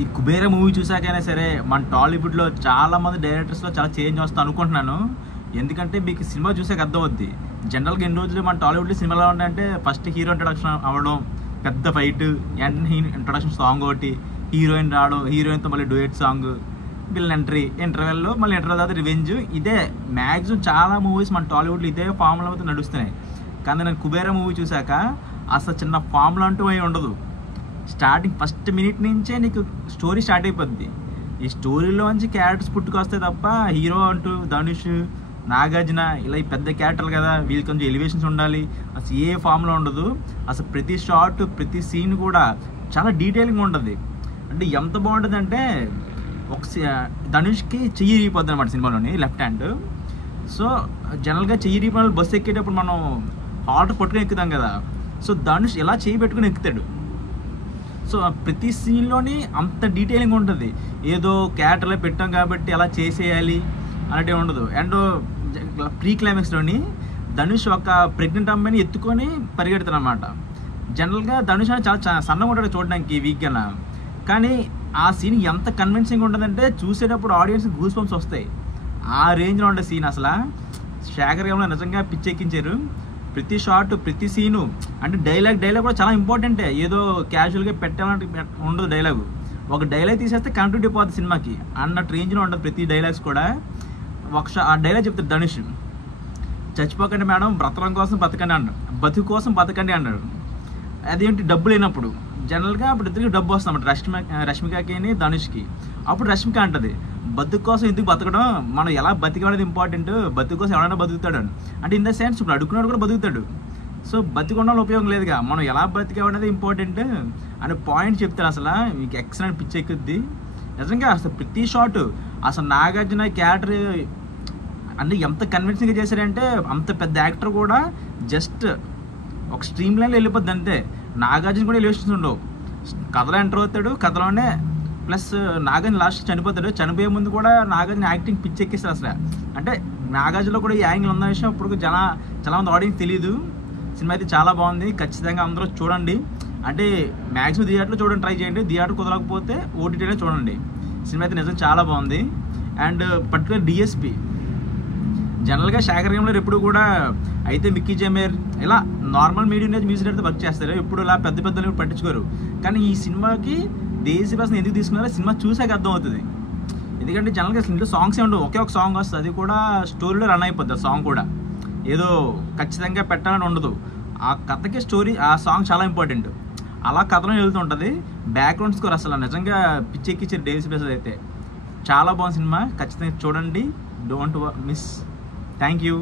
ఈ కుబేర మూవీ చూసాకైనా సరే మన టాలీవుడ్లో చాలామంది డైరెక్టర్స్లో చాలా చేంజ్ వస్తా అనుకుంటున్నాను. ఎందుకంటే మీకు సినిమా చూసాక అర్థమవుద్ది. జనరల్గా ఎన్ని రోజులు మన టాలీవుడ్లో సినిమాలు ఎలా ఉంటాయంటే ఫస్ట్ హీరో ఇంట్రడక్షన్ అవ్వడం, పెద్ద ఫైట్, ఇంట్రడక్షన్ సాంగ్ ఒకటి, హీరోయిన్ రావడం, హీరోయిన్తో మళ్ళీ డ్యూయట్ సాంగ్, విలన్ ఎంట్రీ, ఇంటర్వెల్లో మళ్ళీ ఇంటర్వెల్ తర్వాత రివెంజ్. ఇదే మ్యాక్సిమం చాలా మూవీస్ మన టాలీవుడ్లో ఇదే ఫార్ములా అయితే నడుస్తున్నాయి. కానీ నేను కుబేర మూవీ చూసాక అసలు చిన్న ఫార్ములా అంటూ ఏమి ఉండదు. స్టార్టింగ్ ఫస్ట్ మినిట్ నుంచే నీకు స్టోరీ స్టార్ట్ అయిపోద్ది. ఈ స్టోరీలోంచి క్యారెక్టర్స్ పుట్టుకొస్తాయి తప్ప హీరో అంటూ ధనుష్, నాగార్జున ఇలా ఈ పెద్ద క్యారెక్టర్లు కదా, వీళ్ళకి కొంచెం ఎలివేషన్స్ ఉండాలి, అసలు ఏ ఫామ్లో ఉండదు. అసలు ప్రతి షాట్ ప్రతి సీన్ కూడా చాలా డీటెయిలింగ్ ఉంటుంది. అంటే ఎంత బాగుంటుంది అంటే ఒక ధనుష్కి చెయ్యి ఇరిగిపోద్ది అనమాట సినిమాలోని, లెఫ్ట్ హ్యాండ్. సో జనరల్గా చెయ్యి ఇరిగిపోయిన బస్సు ఎక్కేటప్పుడు మనం హాల్ట్ పట్టుకుని ఎక్కుతాం కదా, సో ధనుష్ ఎలా చెయ్యి పెట్టుకుని ఎక్కుతాడు. సో ప్రతి సీన్లోని అంత డీటెయిలింగ్ ఉంటుంది. ఏదో క్యారెక్టర్లో పెట్టాం కాబట్టి ఎలా చేసేయాలి అన్నట్టే ఉండదు. అండ్ ప్రీ క్లైమాక్స్లోని ధనుష్ ఒక ప్రెగ్నెంట్ అమ్మాయిని ఎత్తుకొని పరిగెడతాడు అనమాట. జనరల్గా ధనుష్ అని చాలా సన్నగా ఉంటాడు చూడడానికి, వీక్గా. కానీ ఆ సీన్ ఎంత కన్విన్సింగ్ ఉంటుందంటే చూసేటప్పుడు ఆడియన్స్ గూస్ బంప్స్ వస్తాయి. ఆ రేంజ్లో ఉండే సీన్ అసలు శేఖర్ గారు నిజంగా పిచ్చెక్కించారు. ప్రతి షాట్ ప్రతి సీను అంటే డైలాగ్ కూడా చాలా ఇంపార్టెంటే. ఏదో క్యాజువల్గా పెట్టాలంటే ఉండదు డైలాగు. ఒక డైలాగ్ తీసేస్తే కంటిన్యూటీ పోతుంది సినిమాకి అన్నట్టు రేంజ్లో ఉంటుంది ప్రతి డైలాగ్స్ కూడా. ఆ డైలాగ్ చెప్తాడు ధనుష్, చచ్చిపోకండి మేడం, బ్రతకడం కోసం బతకండి అన్నాడు, బతుకు కోసం బతకండి అన్నాడు. అదేంటి డబ్బు లేనప్పుడు జనరల్గా అప్పుడు ఇద్దరికి డబ్బు వస్తుంది రష్మికకి ధనుష్కి. అప్పుడు రష్మిక అంటది, బతుకు కోసం ఎందుకు బతకడం, మనం ఎలా బతికడం ఇంపార్టెంట్, బతుకు కోసం ఎవరైనా బతుకుతాడు అంటే ఇన్ ద సెన్స్ ఇప్పుడు అడుగుతున్నాడు కూడా బతుకుతాడు. సో బతికొండ ఉపయోగం లేదుగా, మనం ఎలా బతికేవనేది ఇంపార్టెంట్ అనే పాయింట్ చెప్తారు. అసలు మీకు ఎక్సలెంట్ పిచ్ ఎక్కుద్ది నిజంగా. అసలు ప్రతి షాట్ అసలు నాగార్జున క్యారెక్టర్ అంటే ఎంత కన్విన్సింగ్గా చేశారంటే అంత పెద్ద యాక్టర్ కూడా జస్ట్ ఒక స్ట్రీమ్ లైన్లో వెళ్ళిపోద్ది అంతే. నాగార్జున కూడా ఎలివేషన్స్ ఉండవు, కథలో ఎంటర్ అవుతాడు, కథలోనే ప్లస్ నాగార్జున లాస్ట్ చనిపోతాడు. చనిపోయే ముందు కూడా నాగార్జున యాక్టింగ్ పిచ్ ఎక్కిస్తారు అసలు. అంటే నాగార్జునలో కూడా ఈ యాంగిల్ ఉన్న విషయం ఇప్పుడు చాలామంది ఆడియన్స్ తెలియదు. సినిమా అయితే చాలా బాగుంది, ఖచ్చితంగా అందరూ చూడండి. అంటే మ్యాక్సిమం థియేటర్లో చూడండి, ట్రై చేయండి. థియేటర్ కుదరకపోతే ఓటీటీలో చూడండి. సినిమా అయితే నిజం చాలా బాగుంది. అండ్ పర్టికులర్ డిఎస్పి జనరల్గా శేఖర్ గేమ్లో ఎప్పుడు కూడా అయితే మిక్కీ జమేర్ ఇలా నార్మల్ మీడియం మ్యూజిక్ అయితే వర్క్ చేస్తారు, ఎప్పుడు ఇలా పెద్ద పెద్దలు పట్టించుకోరు. కానీ ఈ సినిమాకి దేశీ భాషను ఎందుకు తీసుకున్నారో సినిమా చూసాక అర్థం అవుతుంది. ఎందుకంటే జనరల్గా ఇంట్లో సాంగ్స్ ఉండవు, ఒకే ఒక సాంగ్ వస్తుంది, అది కూడా స్టోరీలో రన్ అయిపోద్ది. సాంగ్ కూడా ఏదో ఖచ్చితంగా పెట్టాలని ఉండదు, ఆ కథకి స్టోరీ ఆ సాంగ్ చాలా ఇంపార్టెంట్. అలా కథలో వెళ్తూ ఉంటుంది. బ్యాక్గ్రౌండ్ స్కోర్ అసలు నిజంగా పిచ్చెక్కిచ్చారు దేశీ భాష అయితే. చాలా బాగుంది సినిమా, ఖచ్చితంగా చూడండి, డోంట్ మిస్. Thank you.